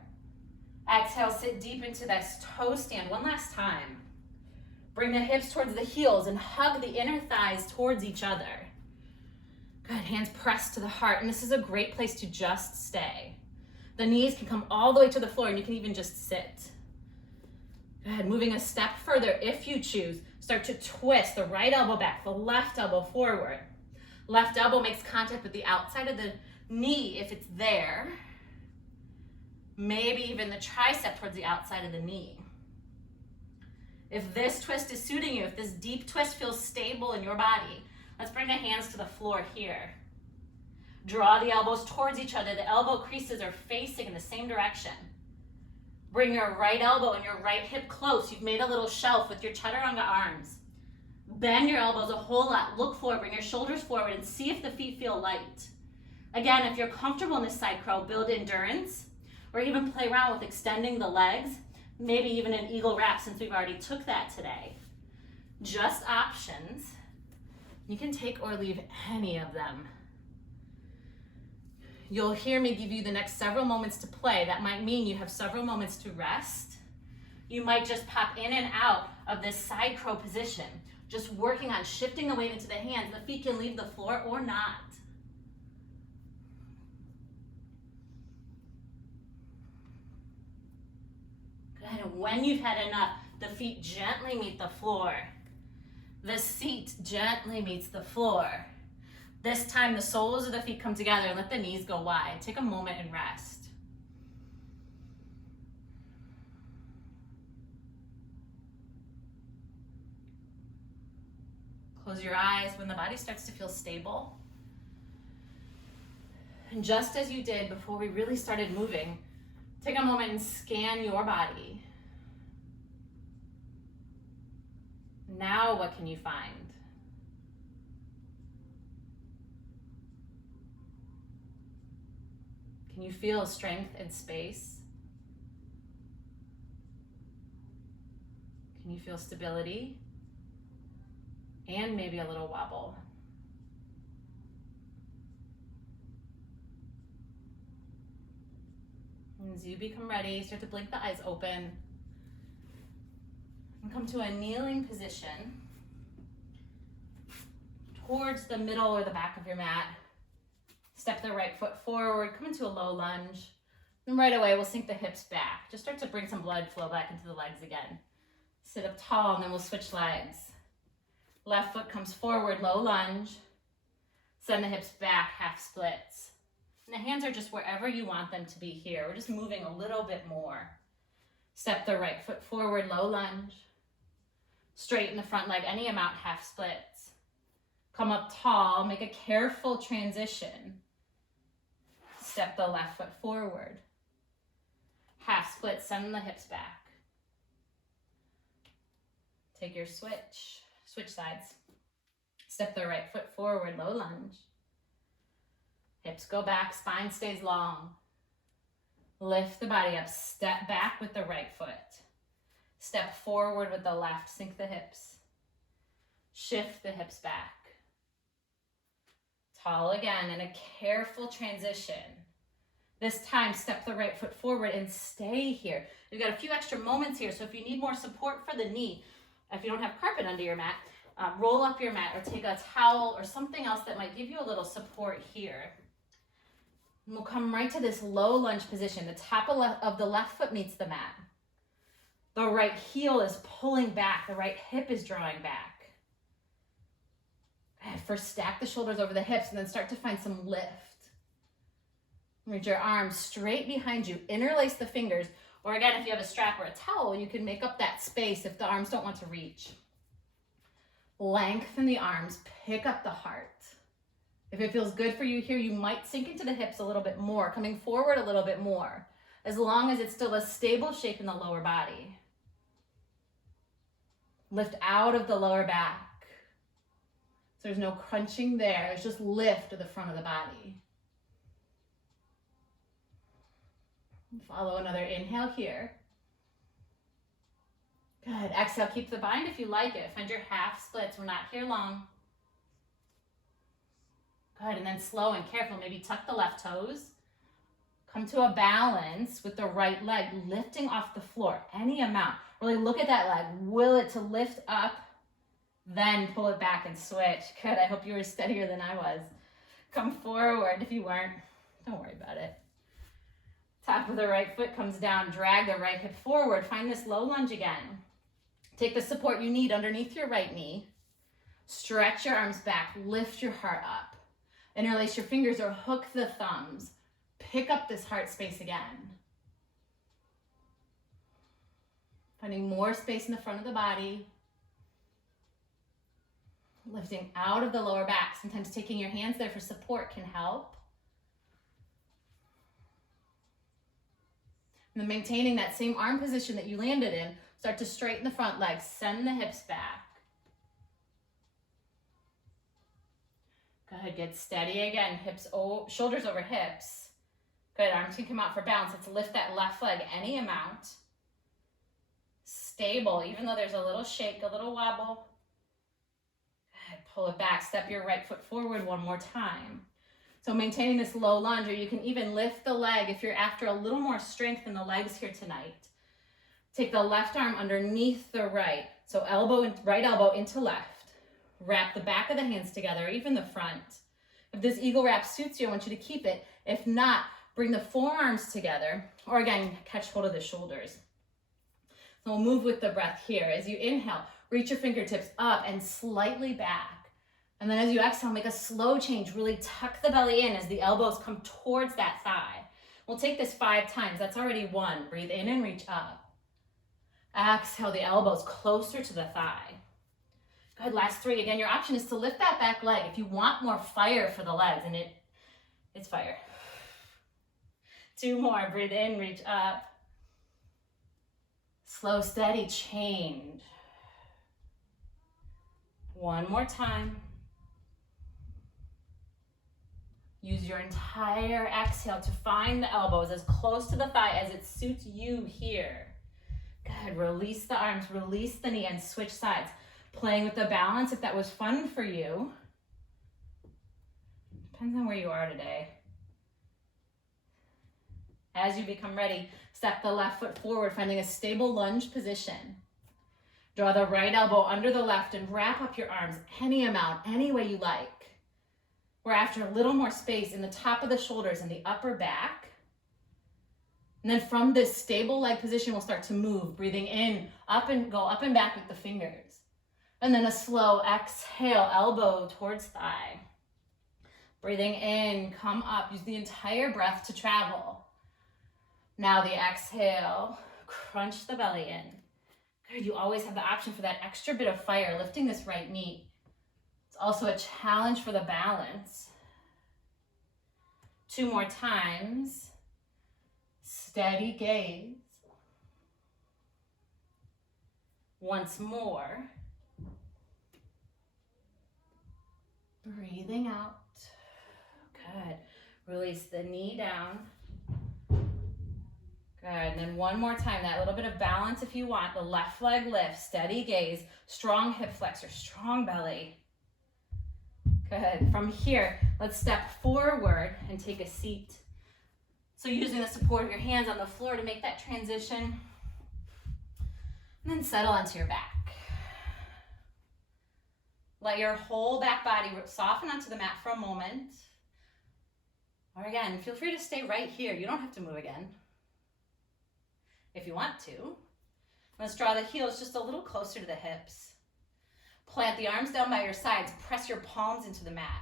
Exhale, sit deep into this toe stand one last time. Bring the hips towards the heels and hug the inner thighs towards each other. Good, hands pressed to the heart, and this is a great place to just stay. The knees can come all the way to the floor, and you can even just sit. Good, moving a step further if you choose. Start to twist the right elbow back, the left elbow forward. Left elbow makes contact with the outside of the knee if it's there. Maybe even the tricep towards the outside of the knee. If this twist is suiting you, if this deep twist feels stable in your body, let's bring the hands to the floor here. Draw the elbows towards each other. The elbow creases are facing in the same direction. Bring your right elbow and your right hip close. You've made a little shelf with your chaturanga arms. Bend your elbows a whole lot. Look forward, bring your shoulders forward and see if the feet feel light. Again, if you're comfortable in this side crow, build endurance or even play around with extending the legs, maybe even an eagle wrap since we've already took that today. Just options. You can take or leave any of them. You'll hear me give you the next several moments to play. That might mean you have several moments to rest. You might just pop in and out of this side crow position, just working on shifting the weight into the hands. The feet can leave the floor or not. Good, and when you've had enough, the feet gently meet the floor. The seat gently meets the floor. This time the soles of the feet come together and let the knees go wide. Take a moment and rest. Close your eyes when the body starts to feel stable. And just as you did before we really started moving, take a moment and scan your body. Now what can you find? Can you feel strength and space? Can you feel stability? And maybe a little wobble. And as you become ready, start to blink the eyes open. And come to a kneeling position towards the middle or the back of your mat. Step the right foot forward, come into a low lunge. And right away, we'll sink the hips back. Just start to bring some blood flow back into the legs again. Sit up tall, and then we'll switch legs. Left foot comes forward, low lunge. Send the hips back, half splits. And the hands are just wherever you want them to be here. We're just moving a little bit more. Step the right foot forward, low lunge. Straighten the front leg any amount, half splits. Come up tall, make a careful transition. Step the left foot forward. Half split, send the hips back. Take your switch sides. Step the right foot forward, low lunge. Hips go back, spine stays long. Lift the body up, step back with the right foot. Step forward with the left, sink the hips. Shift the hips back. Tall again, and a careful transition. This time, step the right foot forward and stay here. You've got a few extra moments here, so if you need more support for the knee, if you don't have carpet under your mat, roll up your mat or take a towel or something else that might give you a little support here. And we'll come right to this low lunge position. The top of the left foot meets the mat. The right heel is pulling back. The right hip is drawing back. First, stack the shoulders over the hips and then start to find some lift. Reach your arms straight behind you. Interlace the fingers. Or again, if you have a strap or a towel, you can make up that space if the arms don't want to reach. Lengthen the arms. Pick up the heart. If it feels good for you here, you might sink into the hips a little bit more, coming forward a little bit more, as long as it's still a stable shape in the lower body. Lift out of the lower back. So there's no crunching there. It's just lift to the front of the body. Follow another inhale here. Good. Exhale, keep the bind if you like it. Find your half splits. We're not here long. Good, and then slow and careful. Maybe tuck the left toes. Come to a balance with the right leg, lifting off the floor, any amount. Really look at that leg. Will it to lift up, then pull it back and switch. Good, I hope you were steadier than I was. Come forward. If you weren't, don't worry about it. Top of the right foot comes down. Drag the right hip forward. Find this low lunge again. Take the support you need underneath your right knee. Stretch your arms back. Lift your heart up. Interlace your fingers or hook the thumbs. Pick up this heart space again. Finding more space in the front of the body. Lifting out of the lower back. Sometimes taking your hands there for support can help. And then maintaining that same arm position that you landed in. Start to straighten the front leg. Send the hips back. Good, get steady again. Hips, shoulders over hips. Good, arms can come out for balance. Let's lift that left leg any amount. Stable, even though there's a little shake, a little wobble. Good, pull it back. Step your right foot forward one more time. So maintaining this low lunge, or you can even lift the leg if you're after a little more strength in the legs here tonight. Take the left arm underneath the right. So right elbow into left. Wrap the back of the hands together, even the front. If this eagle wrap suits you, I want you to keep it. If not, bring the forearms together, or again, catch hold of the shoulders. So we'll move with the breath here. As you inhale, reach your fingertips up and slightly back. And then as you exhale, make a slow change. Really tuck the belly in as the elbows come towards that thigh. We'll take this 5 times. That's already 1. Breathe in and reach up. Exhale, the elbows closer to the thigh. Good, last 3. Again, your option is to lift that back leg if you want more fire for the legs, and it's fire. 2 more, breathe in, reach up. Slow, steady change. 1 more time. Use your entire exhale to find the elbows as close to the thigh as it suits you here. Good, release the arms, release the knee, and switch sides. Playing with the balance if that was fun for you. Depends on where you are today. As you become ready, step the left foot forward, finding a stable lunge position. Draw the right elbow under the left and wrap up your arms any amount, any way you like. We're after a little more space in the top of the shoulders and the upper back. And then from this stable leg position, we'll start to move, breathing in, up and go up and back with the fingers. And then a slow exhale, elbow towards thigh. Breathing in, come up. Use the entire breath to travel. Now the exhale, crunch the belly in. Good, you always have the option for that extra bit of fire, lifting this right knee. It's also a challenge for the balance. 2 more times. Steady gaze. Once more. Breathing out. Good. Release the knee down. Good. And then one more time, that little bit of balance if you want. The left leg lifts, steady gaze, strong hip flexor, strong belly. Good. From here, let's step forward and take a seat. So using the support of your hands on the floor to make that transition. And then settle onto your back. Let your whole back body soften onto the mat for a moment. Or again, feel free to stay right here. You don't have to move again. If you want to. Let's draw the heels just a little closer to the hips. Plant the arms down by your sides. Press your palms into the mat.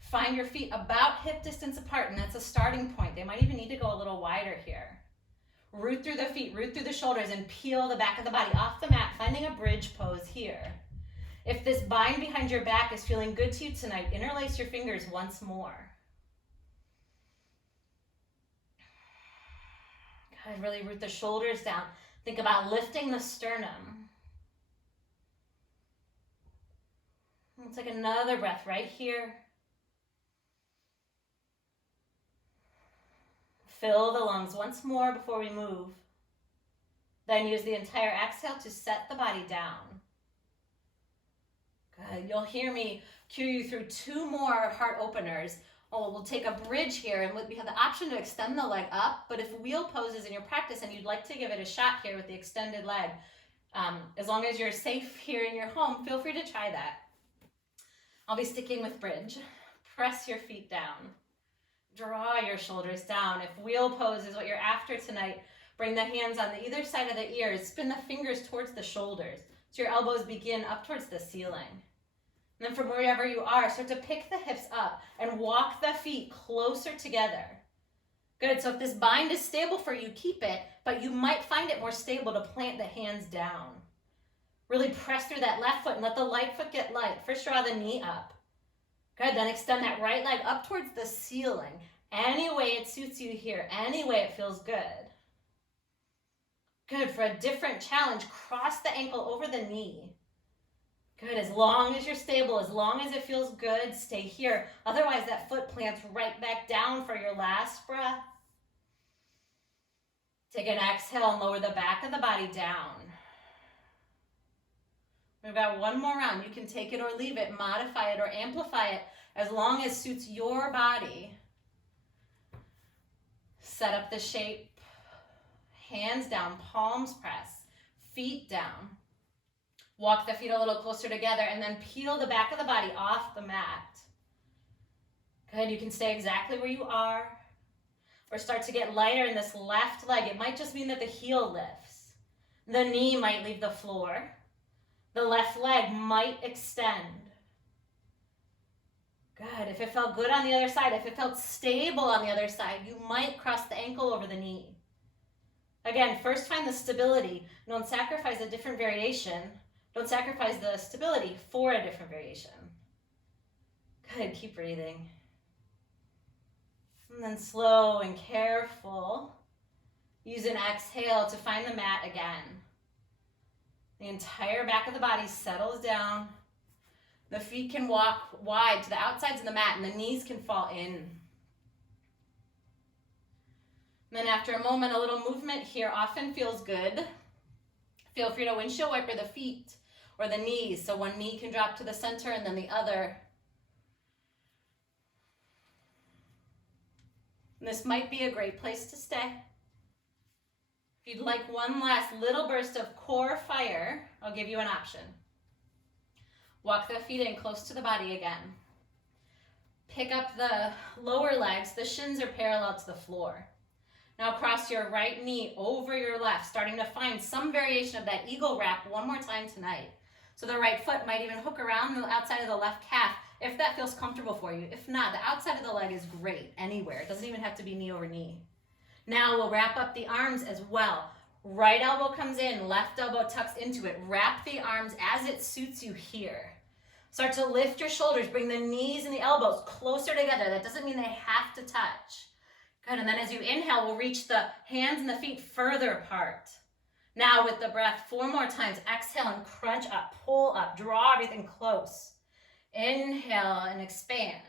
Find your feet about hip distance apart, and that's a starting point. They might even need to go a little wider here. Root through the feet, root through the shoulders, and peel the back of the body off the mat, finding a bridge pose here. If this bind behind your back is feeling good to you tonight, interlace your fingers once more. Good, really root the shoulders down. Think about lifting the sternum. Let's take another breath right here. Fill the lungs once more before we move. Then use the entire exhale to set the body down. Good. You'll hear me cue you through 2 more heart openers. Oh, we'll take a bridge here, and we have the option to extend the leg up, but if wheel pose is in your practice and you'd like to give it a shot here with the extended leg, as long as you're safe here in your home, feel free to try that. I'll be sticking with bridge. Press your feet down. Draw your shoulders down. If wheel pose is what you're after tonight, bring the hands on either side of the ears. Spin the fingers towards the shoulders so your elbows begin up towards the ceiling. And then from wherever you are, start to pick the hips up and walk the feet closer together. Good. So if this bind is stable for you, keep it, but you might find it more stable to plant the hands down. Really press through that left foot and let the light foot get light. First, draw the knee up. Good, then extend that right leg up towards the ceiling. Any way it suits you here, any way it feels good. Good, for a different challenge, cross the ankle over the knee. Good, as long as you're stable, as long as it feels good, stay here. Otherwise, that foot plants right back down for your last breath. Take an exhale and lower the back of the body down. We've got one more round. You can take it or leave it, modify it or amplify it as long as suits your body. Set up the shape. Hands down, palms press, feet down. Walk the feet a little closer together and then peel the back of the body off the mat. Good, you can stay exactly where you are or start to get lighter in this left leg. It might just mean that the heel lifts. The knee might leave the floor. The left leg might extend. Good. If it felt good on the other side, if it felt stable on the other side, you might cross the ankle over the knee. Again, first find the stability. Don't sacrifice a different variation. Don't sacrifice the stability for a different variation. Good. Keep breathing. And then slow and careful. Use an exhale to find the mat again. The entire back of the body settles down. The feet can walk wide to the outsides of the mat and the knees can fall in. And then after a moment, a little movement here often feels good. Feel free to windshield wiper the feet or the knees so one knee can drop to the center and then the other. And this might be a great place to stay. If you'd like one last little burst of core fire, I'll give you an option. Walk the feet in close to the body again. Pick up the lower legs. The shins are parallel to the floor. Now cross your right knee over your left, starting to find some variation of that eagle wrap one more time tonight. So the right foot might even hook around the outside of the left calf if that feels comfortable for you. If not, the outside of the leg is great anywhere. It doesn't even have to be knee over knee. Now we'll wrap up the arms as well. Right elbow comes in, left elbow tucks into it. Wrap the arms as it suits you here. Start to lift your shoulders. Bring the knees and the elbows closer together. That doesn't mean they have to touch. Good, and then as you inhale, we'll reach the hands and the feet further apart. Now with the breath, 4 more times. Exhale and crunch up, pull up, draw everything close. Inhale and expand.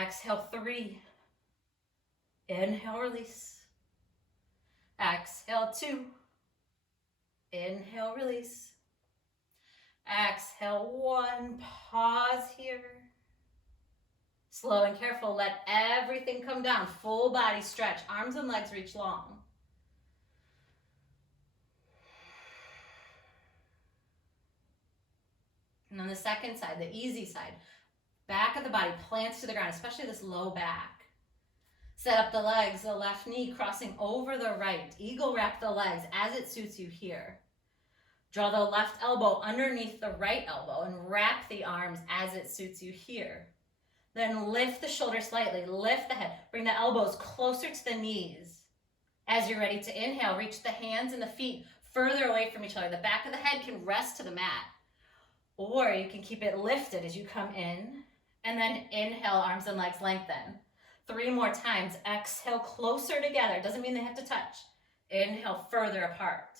Exhale, 3. Inhale, release. Exhale, 2. Inhale, release. Exhale, 1. Pause here. Slow and careful, let everything come down. Full body stretch, arms and legs reach long. And on the second side, the easy side, back of the body plants to the ground, especially this low back. Set up the legs, the left knee crossing over the right. Eagle wrap the legs as it suits you here. Draw the left elbow underneath the right elbow and wrap the arms as it suits you here. Then lift the shoulders slightly, lift the head, bring the elbows closer to the knees. As you're ready to inhale, reach the hands and the feet further away from each other. The back of the head can rest to the mat, or you can keep it lifted as you come in, and then inhale, arms and legs lengthen. 3 more times, exhale closer together. Doesn't mean they have to touch. Inhale further apart.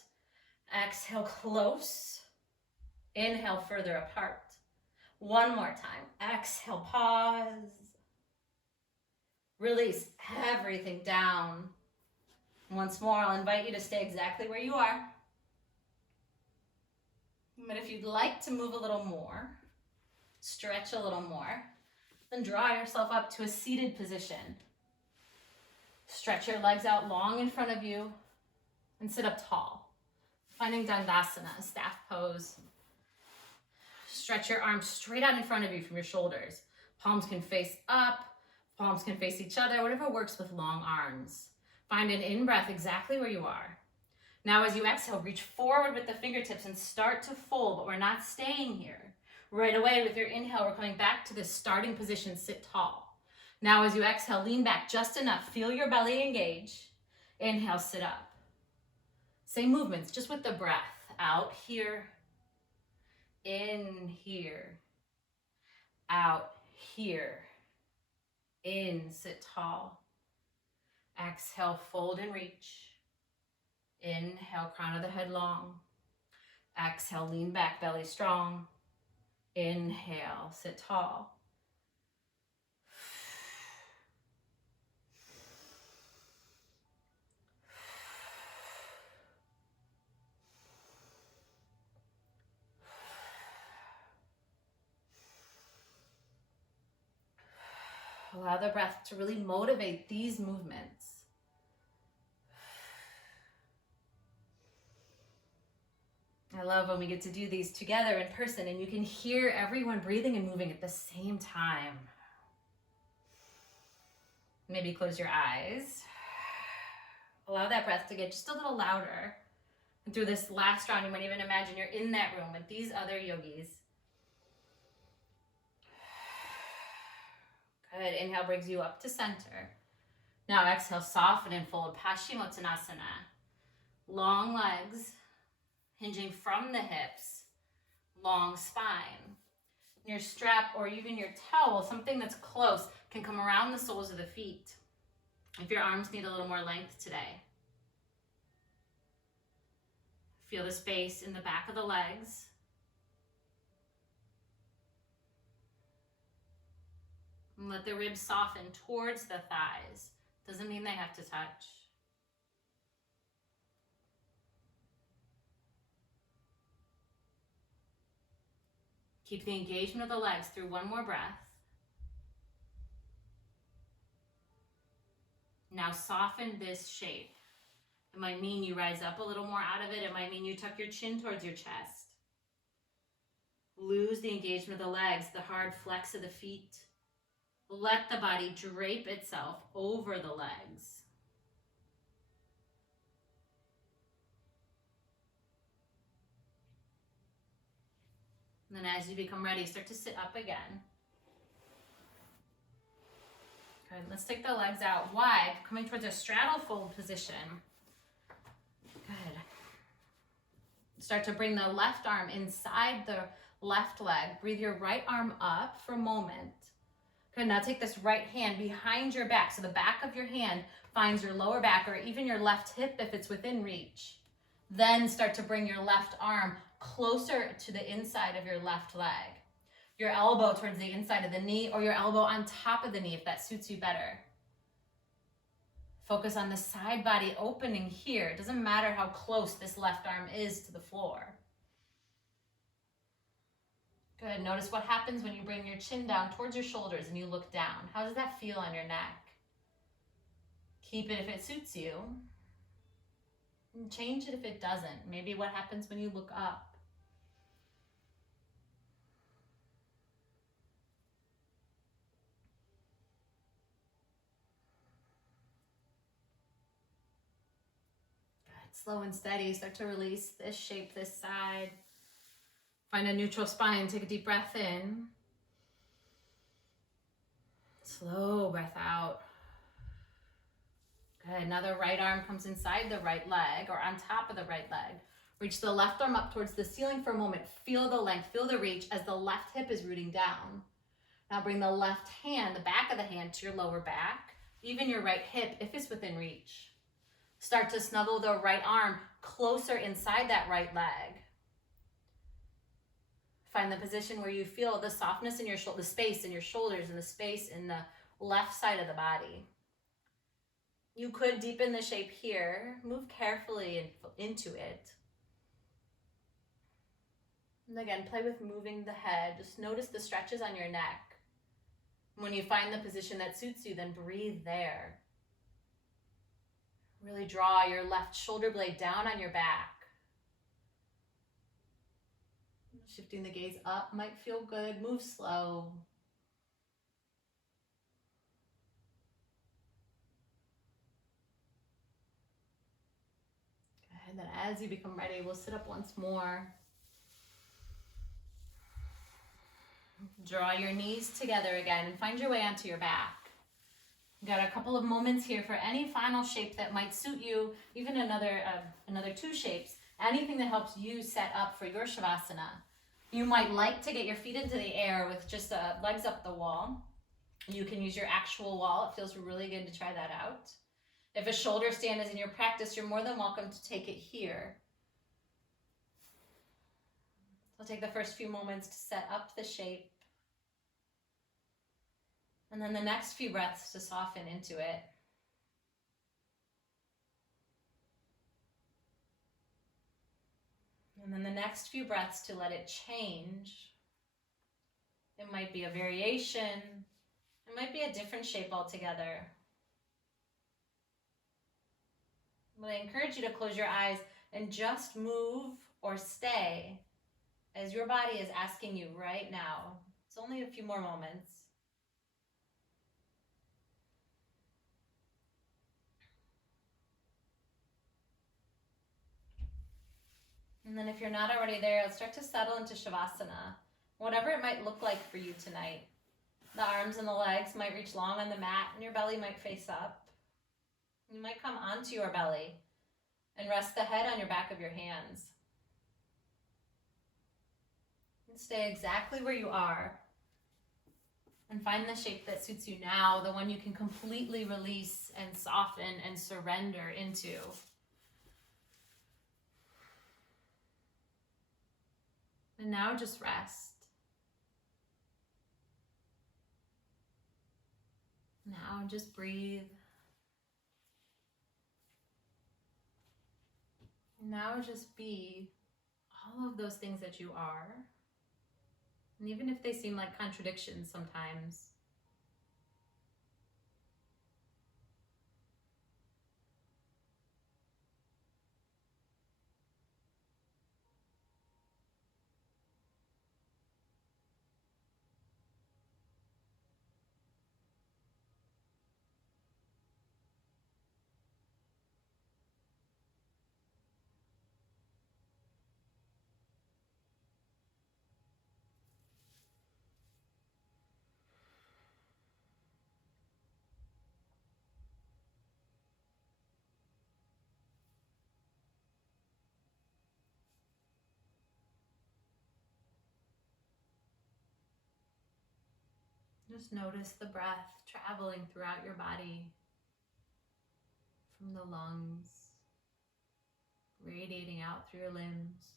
Exhale close. Inhale further apart. 1 more time. Exhale, pause. Release everything down. Once more, I'll invite you to stay exactly where you are. But if you'd like to move a little more, stretch a little more, then draw yourself up to a seated position. Stretch your legs out long in front of you and sit up tall. Finding Dandasana, staff pose. Stretch your arms straight out in front of you from your shoulders. Palms can face up, palms can face each other, whatever works with long arms. Find an in-breath exactly where you are. Now as you exhale, reach forward with the fingertips and start to fold, but we're not staying here. Right away with your inhale, we're coming back to this starting position, sit tall. Now as you exhale, lean back just enough. Feel your belly engage. Inhale, sit up. Same movements, just with the breath. Out here. In here. Out here. In, sit tall. Exhale, fold and reach. Inhale, crown of the head long. Exhale, lean back, belly strong. Inhale, sit tall. Allow the breath to really motivate these movements. I love when we get to do these together in person and you can hear everyone breathing and moving at the same time. Maybe close your eyes. Allow that breath to get just a little louder. And through this last round, you might even imagine you're in that room with these other yogis. Good. Inhale brings you up to center. Now exhale, soften and fold. Paschimottanasana. Long legs, hinging from the hips. Long spine. Your strap or even your towel, something that's close, can come around the soles of the feet. If your arms need a little more length today. Feel the space in the back of the legs. And let the ribs soften towards the thighs. Doesn't mean they have to touch. Keep the engagement of the legs through 1 more breath. Now soften this shape. It might mean you rise up a little more out of it. It might mean you tuck your chin towards your chest. Lose the engagement of the legs, the hard flex of the feet. Let the body drape itself over the legs. And then as you become ready, start to sit up again. Good, let's take the legs out wide, coming towards a straddle fold position. Good. Start to bring the left arm inside the left leg. Breathe your right arm up for a moment. Okay, now take this right hand behind your back. So the back of your hand finds your lower back or even your left hip if it's within reach. Then start to bring your left arm closer to the inside of your left leg. Your elbow towards the inside of the knee or your elbow on top of the knee if that suits you better. Focus on the side body opening here. It doesn't matter how close this left arm is to the floor. Good. Notice what happens when you bring your chin down towards your shoulders and you look down. How does that feel on your neck? Keep it if it suits you. And change it if it doesn't. Maybe what happens when you look up. Good. Slow and steady. Start to release this shape, this side. Find a neutral spine. Take a deep breath in. Slow breath out. Good. Now the right arm comes inside the right leg or on top of the right leg. Reach the left arm up towards the ceiling for a moment. Feel the length, feel the reach as the left hip is rooting down. Now bring the left hand, the back of the hand, to your lower back, even your right hip if it's within reach. Start to snuggle the right arm closer inside that right leg. Find the position where you feel the softness in your shoulder, the space in your shoulders and the space in the left side of the body. You could deepen the shape here. Move carefully into it. And again, play with moving the head. Just notice the stretches on your neck. When you find the position that suits you, then breathe there. Really draw your left shoulder blade down on your back. Shifting the gaze up might feel good. Move slow. And then as you become ready, we'll sit up once more. Draw your knees together again and find your way onto your back. You've got a couple of moments here for any final shape that might suit you, even another two shapes, anything that helps you set up for your Shavasana. You might like to get your feet into the air with just legs up the wall. You can use your actual wall. It feels really good to try that out. If a shoulder stand is in your practice, you're more than welcome to take it here. So take the first few moments to set up the shape. And then the next few breaths to soften into it. And then the next few breaths to let it change. It might be a variation. It might be a different shape altogether. But I encourage you to close your eyes and just move or stay as your body is asking you right now. It's only a few more moments. And then if you're not already there, let's start to settle into Shavasana, whatever it might look like for you tonight. The arms and the legs might reach long on the mat and your belly might face up. You might come onto your belly and rest the head on your back of your hands. And stay exactly where you are and find the shape that suits you now, the one you can completely release and soften and surrender into. And now just rest. Now just breathe. Now just be all of those things that you are. And even if they seem like contradictions sometimes, Just notice the breath traveling throughout your body, from the lungs, radiating out through your limbs.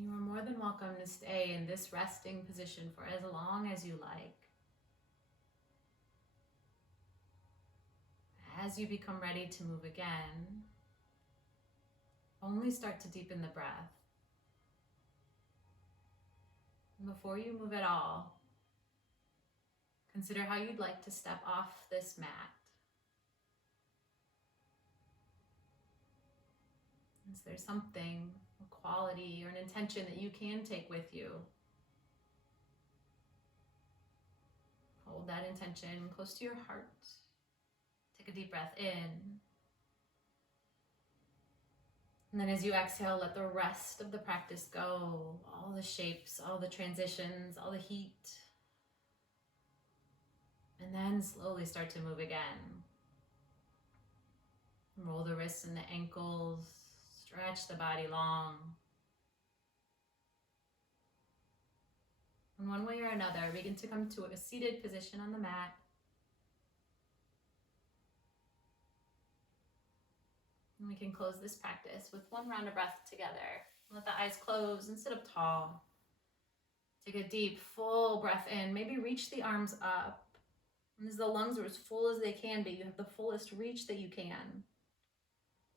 You are more than welcome to stay in this resting position for as long as you like. As you become ready to move again, only start to deepen the breath. And before you move at all, consider how you'd like to step off this mat. Is there something, a quality or an intention that you can take with you? Hold that intention close to your heart. Take a deep breath in. And then as you exhale, let the rest of the practice go. All the shapes, all the transitions, all the heat. And then slowly start to move again. Roll the wrists and the ankles. Stretch the body long. And one way or another, begin to come to a seated position on the mat. And we can close this practice with one round of breath together. Let the eyes close and sit up tall. Take a deep, full breath in. Maybe reach the arms up. And as the lungs are as full as they can be, you have the fullest reach that you can.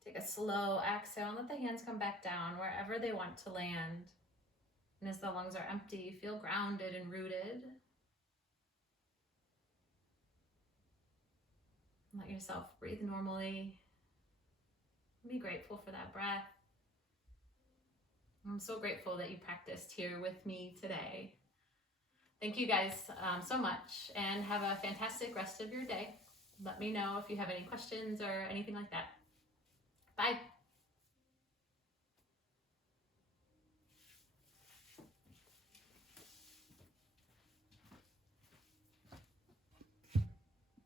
Take a slow exhale and let the hands come back down wherever they want to land. And as the lungs are empty, feel grounded and rooted. Let yourself breathe normally. Be grateful for that breath. I'm so grateful that you practiced here with me today. Thank you guys so much, and have a fantastic rest of your day. Let me know if you have any questions or anything like that. Bye.